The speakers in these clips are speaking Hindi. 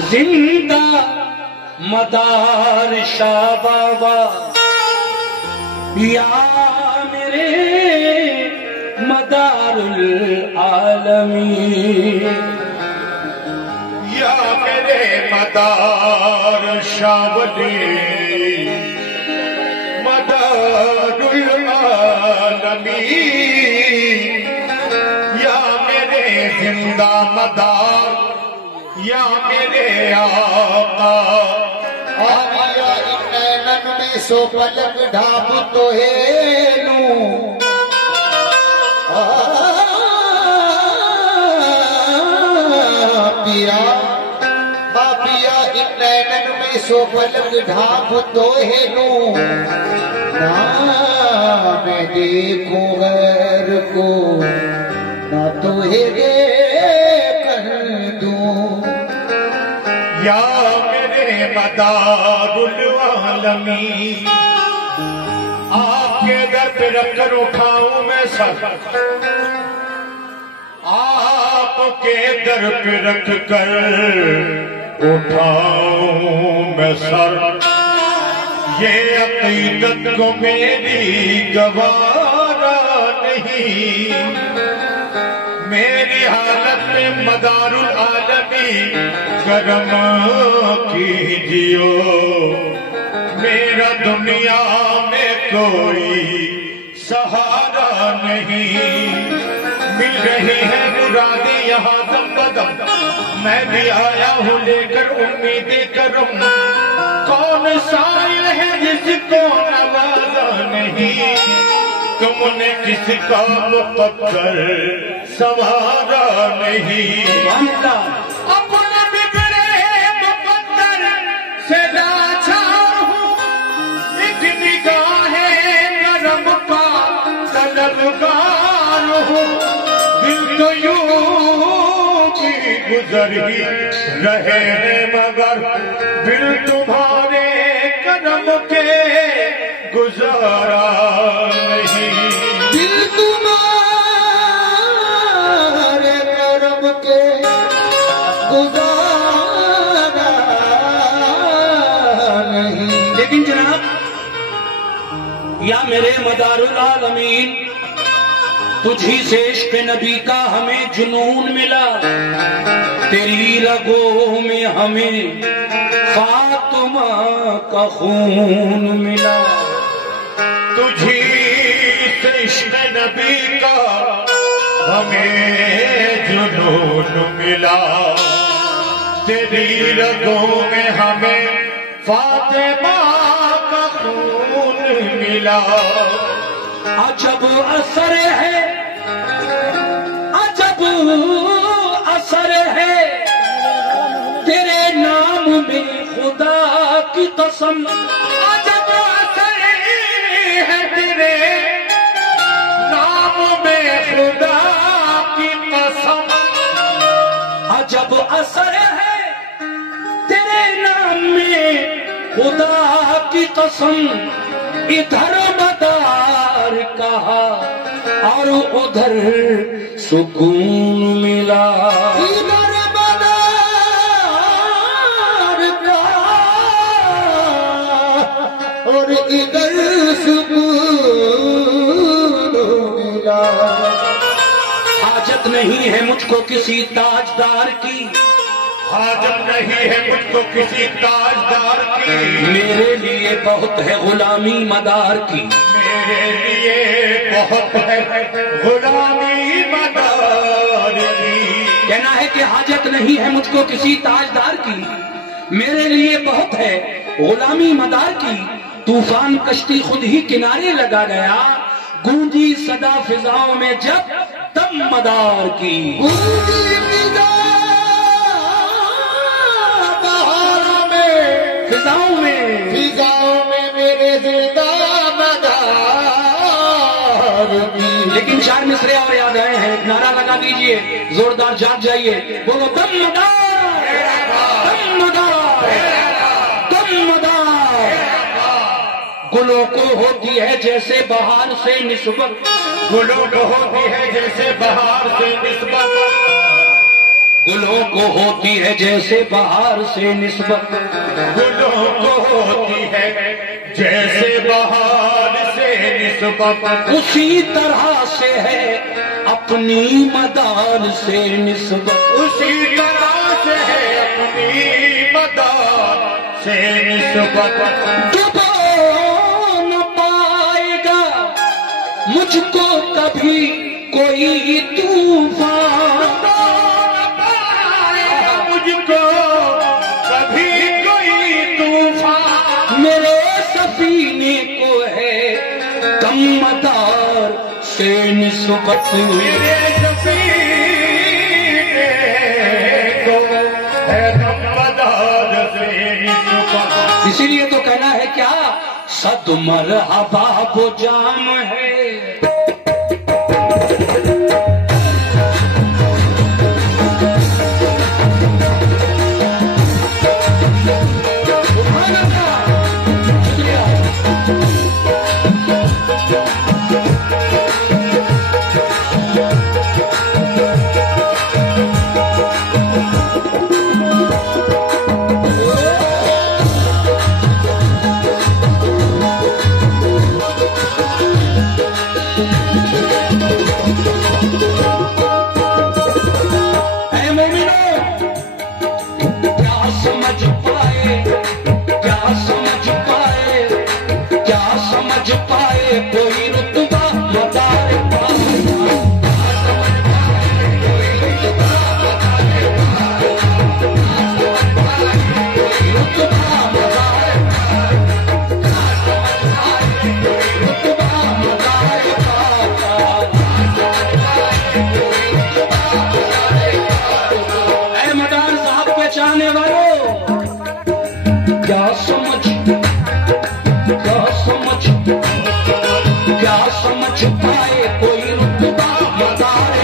जिंदा मदार शाह बाबा या मेरे मदारुल आलमीन, या मेरे मदार शावली मदारुल आलमीन, या मेरे जिंदा मदार, या मेरे आका आया नैनन में सो पलक ढाब तो है नू पिया बापिया नैनन में सो पलक ढाब तो है नू ना मैं देखूं गैर को ना तो है कर दूं, या मेरे मदारुल आलमीन, आपके दर पे रखकर उठाऊं मैं सर, आपके दर पे रख कर उठाऊं मैं सर, ये अकीदत को मेरी गवारा नहीं, मेरी हालत में मदारुल आलमीन करम कीजियो, मेरा दुनिया में कोई सहारा नहीं, मिल रही है मुरादी यहाँ दम बदम, मैं भी आया हूँ लेकर उम्मीदें करम, कौन साइल है जिसको नवाजा नहीं, तुमने किसका मुकद्दर संवारा नहीं, अपने बिगड़े मुकद्दर से लाचार हूँ, एक निगाहे करम का तलबगार हूँ, दिल तो यूं भी गुजर ही रहे हैं मगर दिल तुम्हारे कदम के गुजारा नहीं, दिल तुम्हारे करम के गुजारा नहीं। लेकिन जनाब, या मेरे मदारुल आलमीन, तुझी से इश्क नबी का हमें जुनून मिला, तेरी रगों में हमें फातिमा का खून मिला, तुझी से इश्क नबी का हमें जुनून मिला, तेरी रगों में हमें फातिमा का खून मिला, अजब असर है, अजब असर है तेरे नाम में खुदा की कसम, अजब असर है तेरे नाम में खुदा की कसम, अजब असर है तेरे नाम में खुदा की कसम, इधर मदार कहा और उधर सुकून मिला, इधर मदार कहा और इधर सुकून मिला। हाजत नहीं है मुझको किसी ताजदार की, हाजत नहीं है मुझको किसी ताजदार की, मेरे लिए बहुत है गुलामी मदार की, मेरे लिए बहुत है गुलामी मदार की, कहना है कि हाजत नहीं है मुझको किसी ताजदार की, मेरे लिए बहुत है गुलामी मदार की, तूफान कश्ती खुद ही किनारे लगा गया, गूंजी सदा फिजाओं में जब तब मदार की, फिजाओं में मेरे जिंदा मदार की। लेकिन चार मिसरे और याद आए हैं, नारा लगा दीजिए, जोरदार जाग जाइए, बोलो दम मदार, दम मदार, दम मदार। गुलों को होती है जैसे बहार से निस्बत, गुलों को होती है जैसे बहार से निस्बत, गुलों को होती है जैसे बहार से निस्बत, गुलों को होती है जैसे बहार से निस्बत, उसी तरह से है अपनी मदार से निस्बत, उसी तरह से है अपनी मदार से निस्बत। डुबो न पाएगा मुझको कभी कोई तूफान, मुझको कभी कोई तूफान, मेरे सफीने को है कम मदार से निस्बत, मेरे सफीने को है कम मदार से निस्बत। इसीलिए तो कहना है क्या, सद मरहबा वो जाम है, कोई रुतबा मदार मदार साहब के चाहने वालों, क्या समझ पाए कोई रुतबा मदार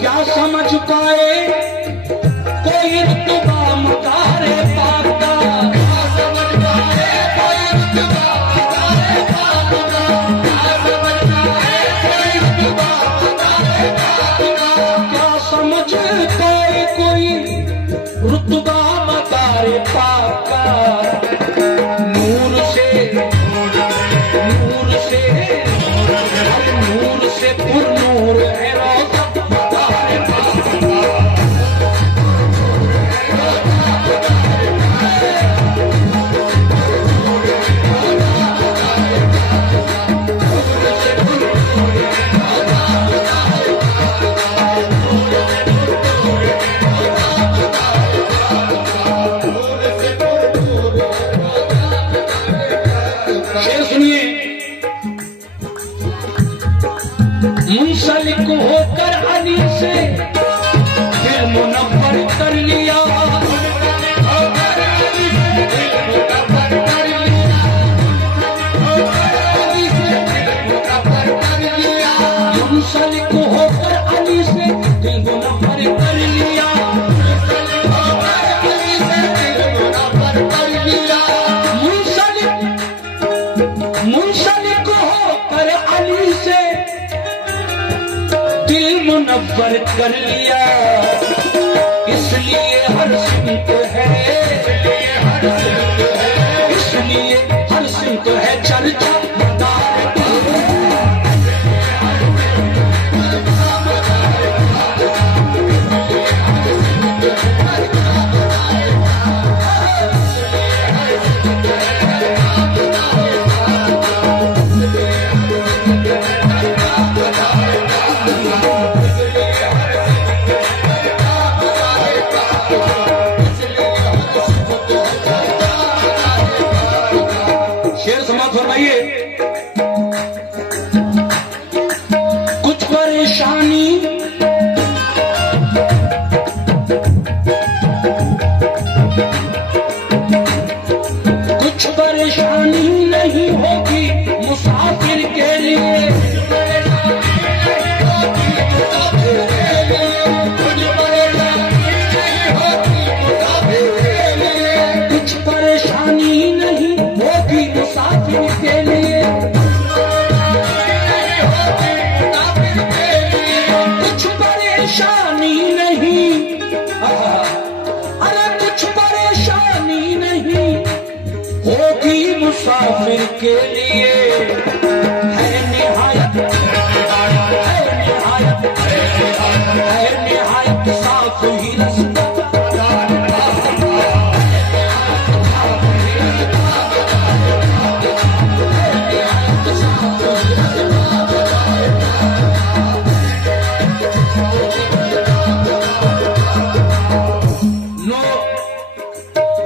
क्या समझ पाए कोई रुतबा मदार पाक का, क्या समझ पाए कोई रुतबा मदार पाक का, नूर से पुरनूर है रोज़ा मदार पाक का। शेर सुनिए, मुंसलिक होकर अली से दिल मुनव्वर कर लिया, मुंसलिक होकर अली से दिल मुनव्वर कर लिया, मुंसलिक होकर अली से दिल मुनव्वर कर लिया, इसलिए हर सिमत है, इसलिए हर सिमत है चर्चा मदार पाक। शेर समाप्त फरमाइए, कुछ परेशानी नहीं होगी मुसाफिर के लिए, कुछ परेशानी नहीं लिए, कुछ परेशानी नहीं, अरे कुछ परेशानी नहीं होगी मुसाफिर के लिए। है निहायत साफ ही रास्ता,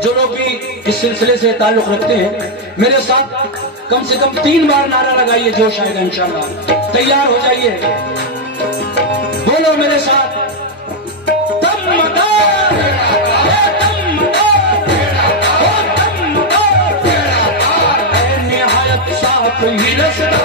जो लोग भी इस सिलसिले से ताल्लुक रखते हैं, मेरे साथ कम से कम 3 बार नारा लगाइए, जोश आएगा इंशाअल्लाह। तैयार हो जाइए, बोलो मेरे साथ, निहायत साफ ही रास्ता।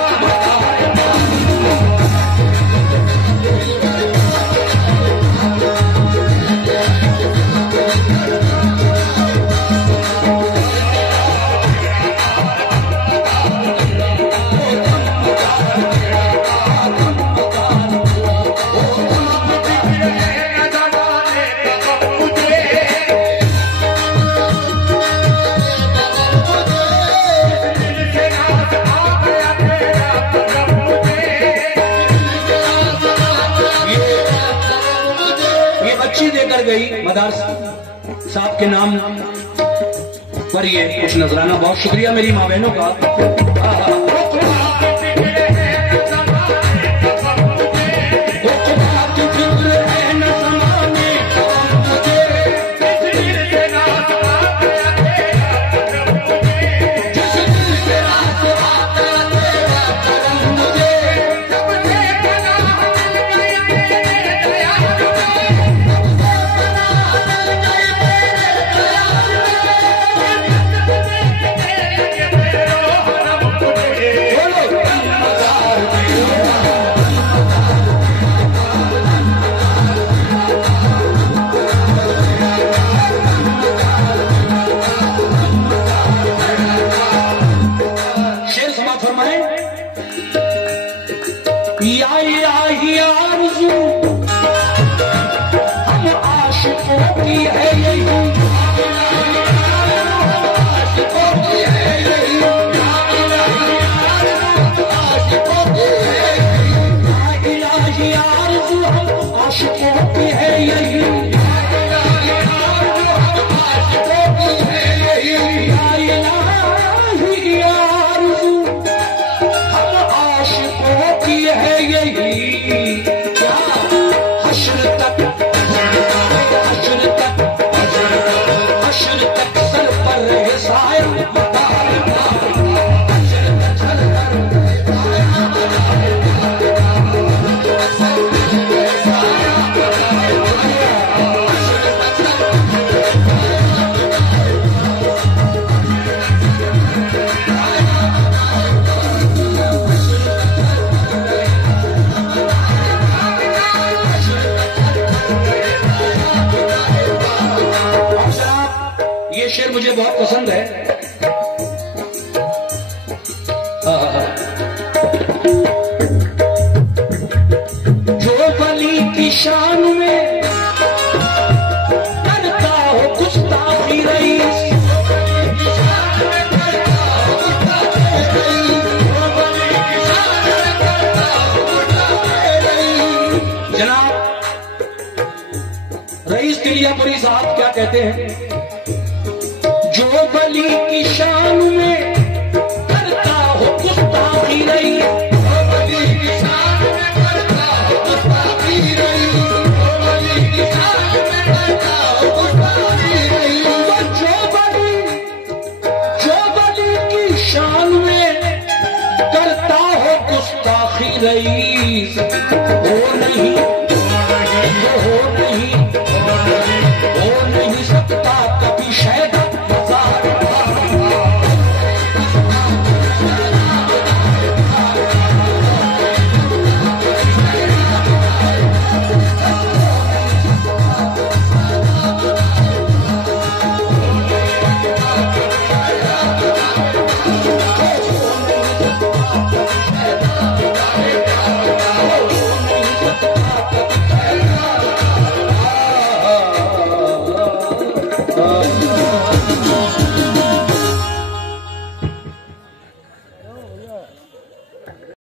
देकर गई मदार साहब के नाम पर ये कुछ नजराना। बहुत शुक्रिया मेरी माँ बहनों का। मुझे बहुत पसंद है। जो वली की शान में करता हो गुस्ताखी रईस, जनाब रईस किलियापुरी साहब क्या कहते हैं? जो वली की शान में करता हो गुस्ताखी रईस, रईस